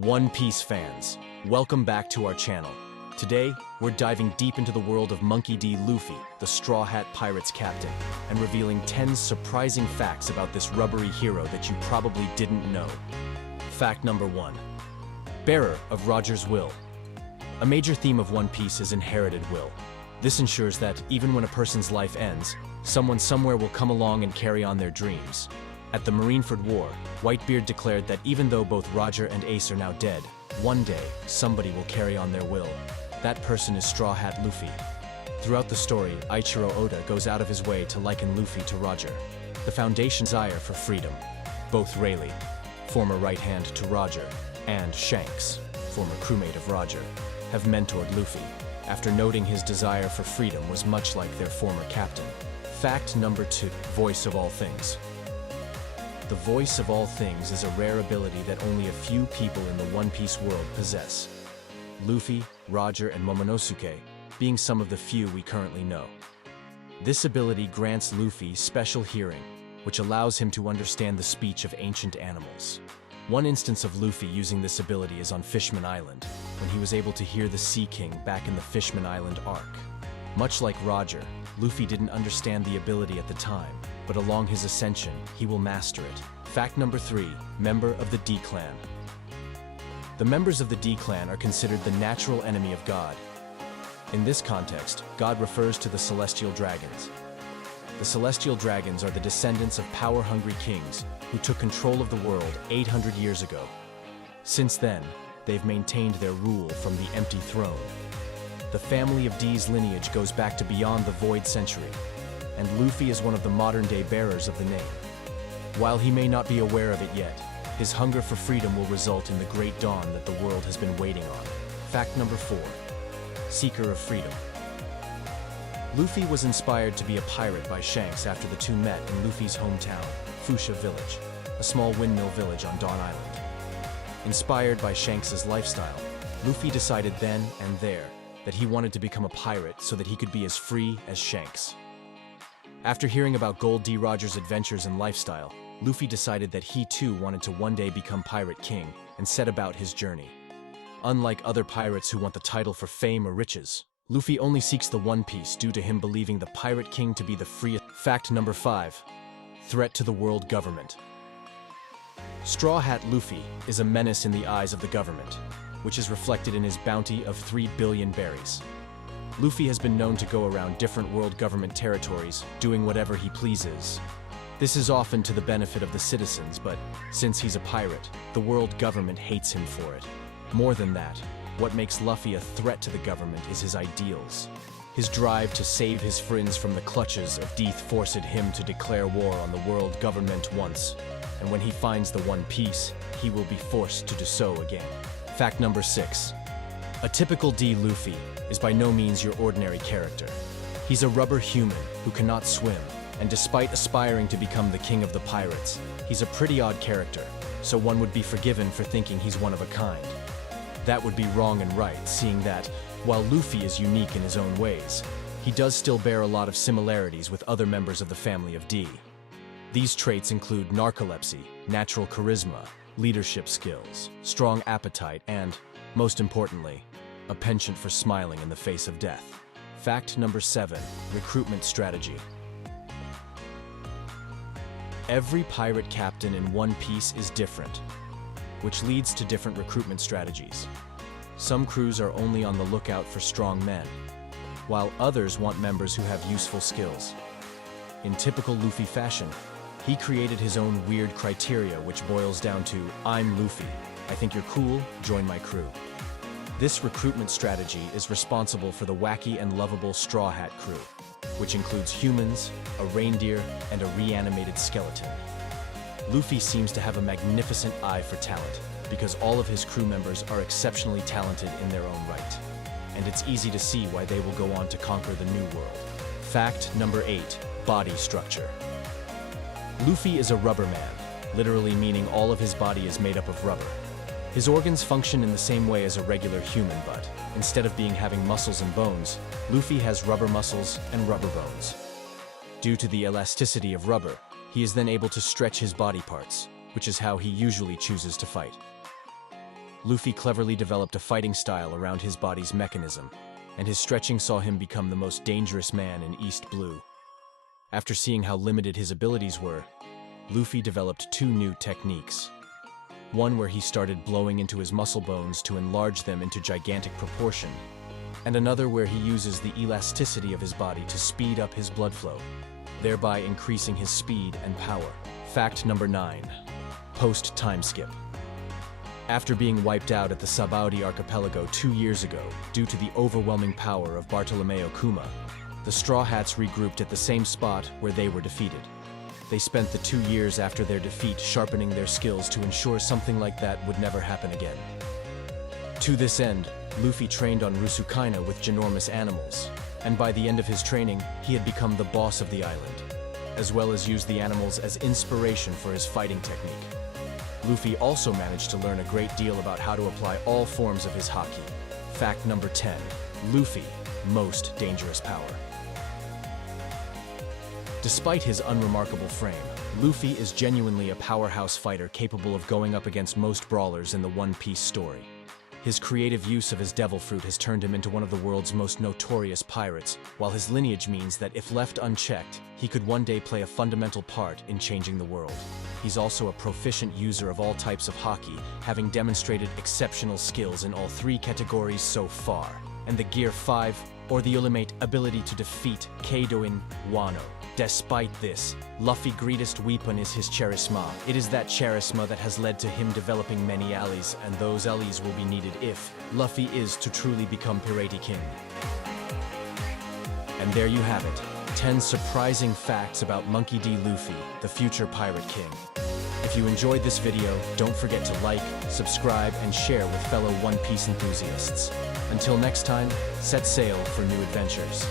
One Piece fans, welcome back to our channel. Today, we're diving deep into the world of Monkey D. Luffy, the Straw Hat Pirates captain, and revealing 10 surprising facts about this rubbery hero that you probably didn't know. Fact number 1. Bearer of Roger's will. A major theme of One Piece is inherited will. This ensures that, even when a person's life ends, someone somewhere will come along and carry on their dreams. At the Marineford War, Whitebeard declared that even though both Roger and Ace are now dead, one day, somebody will carry on their will. That person is Straw Hat Luffy. Throughout the story, Eiichiro Oda goes out of his way to liken Luffy to Roger, the Foundation's desire for freedom. Both Rayleigh, former right hand to Roger, and Shanks, former crewmate of Roger, have mentored Luffy, after noting his desire for freedom was much like their former captain. Fact number 2. Voice of all things. The voice of all things is a rare ability that only a few people in the One Piece world possess. Luffy, Roger, and Momonosuke being some of the few we currently know. This ability grants Luffy special hearing, which allows him to understand the speech of ancient animals. One instance of Luffy using this ability is on Fishman Island, when he was able to hear the Sea King back in the Fishman Island arc. Much like Roger, Luffy didn't understand the ability at the time, but along his ascension, he will master it. Fact number 3. Member of the D-Clan. The members of the D-Clan are considered the natural enemy of God. In this context, God refers to the Celestial Dragons. The Celestial Dragons are the descendants of power-hungry kings who took control of the world 800 years ago. Since then, they've maintained their rule from the empty throne. The family of D's lineage goes back to beyond the Void Century, and Luffy is one of the modern-day bearers of the name. While he may not be aware of it yet, his hunger for freedom will result in the great dawn that the world has been waiting on. Fact number 4. Seeker of freedom. Luffy was inspired to be a pirate by Shanks after the two met in Luffy's hometown, Fuchsia Village, a small windmill village on Dawn Island. Inspired by Shanks' lifestyle, Luffy decided then and there that he wanted to become a pirate so that he could be as free as Shanks. After hearing about Gold D. Roger's adventures and lifestyle, Luffy decided that he too wanted to one day become Pirate King and set about his journey. Unlike other pirates who want the title for fame or riches, Luffy only seeks the One Piece due to him believing the Pirate King to be the freest. Fact number 5. Threat to the world government. Straw Hat Luffy is a menace in the eyes of the government, which is reflected in his bounty of 3 billion berries. Luffy has been known to go around different world government territories, doing whatever he pleases. This is often to the benefit of the citizens, but since he's a pirate, the world government hates him for it. More than that, what makes Luffy a threat to the government is his ideals. His drive to save his friends from the clutches of Death forced him to declare war on the world government once, and when he finds the One Piece, he will be forced to do so again. Fact number 6. A typical D. Luffy is by no means your ordinary character. He's a rubber human who cannot swim, and despite aspiring to become the king of the pirates, he's a pretty odd character, so one would be forgiven for thinking he's one of a kind. That would be wrong and right, seeing that, while Luffy is unique in his own ways, he does still bear a lot of similarities with other members of the family of D. These traits include narcolepsy, natural charisma, leadership skills, strong appetite, and, most importantly, a penchant for smiling in the face of death. Fact number 7. Recruitment strategy. Every pirate captain in One Piece is different, which leads to different recruitment strategies. Some crews are only on the lookout for strong men, while others want members who have useful skills. In typical Luffy fashion, he created his own weird criteria which boils down to, I'm Luffy, I think you're cool, join my crew. This recruitment strategy is responsible for the wacky and lovable Straw Hat crew, which includes humans, a reindeer, and a reanimated skeleton. Luffy seems to have a magnificent eye for talent, because all of his crew members are exceptionally talented in their own right, and it's easy to see why they will go on to conquer the New World. Fact number 8. Body structure. Luffy is a rubber man, literally meaning all of his body is made up of rubber. His organs function in the same way as a regular human, but instead of having muscles and bones, Luffy has rubber muscles and rubber bones. Due to the elasticity of rubber, he is then able to stretch his body parts, which is how he usually chooses to fight. Luffy cleverly developed a fighting style around his body's mechanism, and his stretching saw him become the most dangerous man in East Blue. After seeing how limited his abilities were, Luffy developed two new techniques. One where he started blowing into his muscle bones to enlarge them into gigantic proportion, and another where he uses the elasticity of his body to speed up his blood flow, thereby increasing his speed and power. Fact number 9. Post-time skip. After being wiped out at the Sabaody archipelago 2 years ago due to the overwhelming power of Bartolomeo Kuma, the Straw Hats regrouped at the same spot where they were defeated. They spent the 2 years after their defeat sharpening their skills to ensure something like that would never happen again. To this end, Luffy trained on Rusukaina with ginormous animals, and by the end of his training, he had become the boss of the island, as well as used the animals as inspiration for his fighting technique. Luffy also managed to learn a great deal about how to apply all forms of his haki. Fact number 10. Luffy, most dangerous power. Despite his unremarkable frame, Luffy is genuinely a powerhouse fighter capable of going up against most brawlers in the One Piece story. His creative use of his devil fruit has turned him into one of the world's most notorious pirates, while his lineage means that if left unchecked, he could one day play a fundamental part in changing the world. He's also a proficient user of all types of haki, having demonstrated exceptional skills in all 3 categories so far. And the Gear 5, or the ultimate ability to defeat Kaido in Wano. Despite this, Luffy's greatest weapon is his charisma. It is that charisma that has led to him developing many allies, and those allies will be needed if Luffy is to truly become Pirate King. And there you have it, 10 surprising facts about Monkey D. Luffy, the future Pirate King. If you enjoyed this video, don't forget to like, subscribe, and share with fellow One Piece enthusiasts. Until next time, set sail for new adventures.